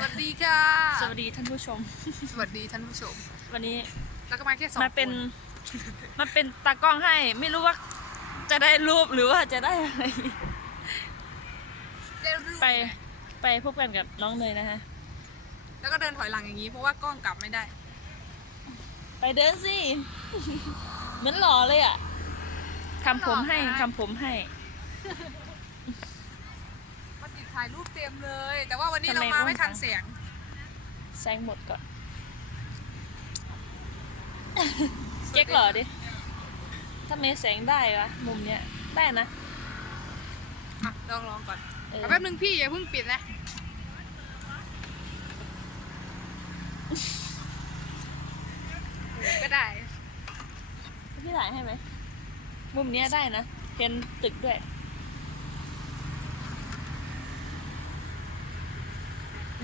สวัสดีค่ะ สวัสดีท่านผู้ชม สวัสดีท่านผู้ชม วันนี้แล้วก็มาแค่สองมาเป็นคมาเป็นตากล้องให้ ไม่รู้ว่าจะได้รูปหรือว่าจะได้อะไร ได้รูปไปไปพบกันกับน้องเนยนะฮะ แล้วก็เดินถอยหลังอย่างนี้เพราะว่ากล้องกลับไม่ได้ ไปเดินสิเหมือนหล่อเลยอะทำผมให้หล่อนะทำผมให้มาติด ถ่ายรูปเต็มเลย แต่ว่าวันนี้ทำเราไมมาอ้วนไม่ทันจังเสียง แซงหมดก่อนเจ๊กหล่อดิ ถ้าเมย์แสงได้วะมุมเนี้ย ได้นะอะลองลองก่อนเออแป๊บนึงพี่อย่าเพิ่งปิดนะเออก็ได้ พี่ถ่ายให้ไหม มุมเนี้ยได้นะ เห็นตึกด้วย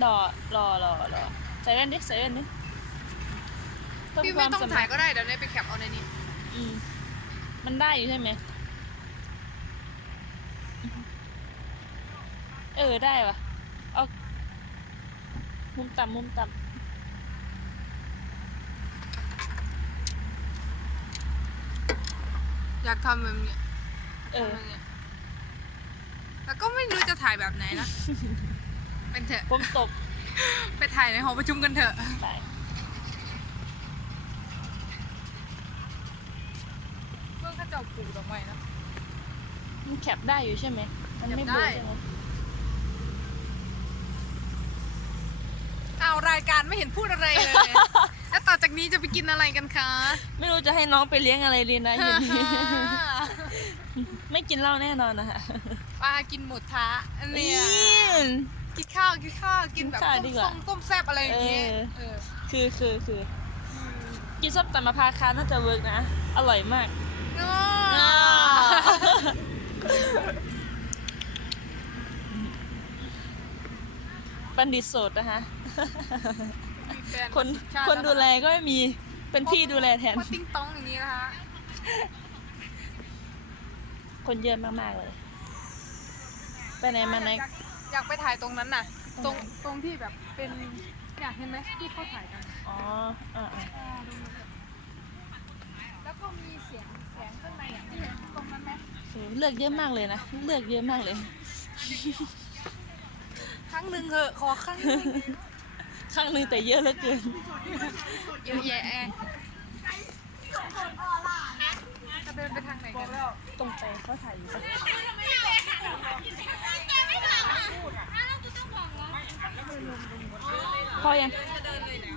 ดอรอรอรอใส่แว่นดิใส่แว่นดิเพิ่พี่คไม่วามต้องสถ่ายก็ได้เดี๋ยวเนี่ยไปแคปเอาในนี้อืมมันได้อยู่ใช่ไหมเออได้ปะเอามุมต่ำมุมต่อยากทำแบบนี้ำเออ ทำแบบนี้แล้วก็ไม่รู้จะถ่ายแบบไหนนะ เป็นเถอะ ผมตกไปถ่ายในหอประชุมกันเถอะ ไปเพื่อนเขาจะเอาปลูกดอกไม้นะ มันแคปได้อยู่ใช่ไหม มันไม่แคปเบลได้อใช่ไหมเอารายการไม่เห็นพูดอะไรเลย แล้วต่อจากนี้จะไปกินอะไรกันคะไม่รู้จะให้น้องไปเลี้ยงอะไรเลยนะเย็นนี้ ไม่กินเหล้าแน่นอนนะคะปลากินหมูทะอันเนี้ย อืม กินข้าวกินข้าวกินแบบกินข้าวต้มดีกว่าส้มต้มแซ่บอะไรอย่างเงี้ยเออเออคือคือคือกินส้มตำมะพร้าวคาน่าจะเวิร์กนะ อร่อยมากอ้าบัณฑิตโสดนะคะ มีแฟคนสุดชาติคนดูแลวก็ไม่มีเป็นพี่ดูแลแทนเพราะติ้งต้องอย่างนี้นะคะคนเยอะมากๆเลย ไปไหนมาไหนอยาก อยากไปถ่ายตรงนั้นน่ะ ตรงตรงที่แบบเป็นอยากเห็นไหมที่เขาถ่ายกัน อ๋ออ่าอ่าแล้วก็มีเสียงแสงข้างในอะที่เห็นตรงนั้นไหมโหเลือกเยอะมากเลยนะ เลือกเยอะมากเลย ครั้งหนึ่งเหอะขอครั้งหนึ่งข้างหนึงแต่เยอะเหลือเกิน เยอะแยะจะเดินไปทางไหนกันตรงไปเขาถ่ายอยู่ปะ พอยังเดินเลย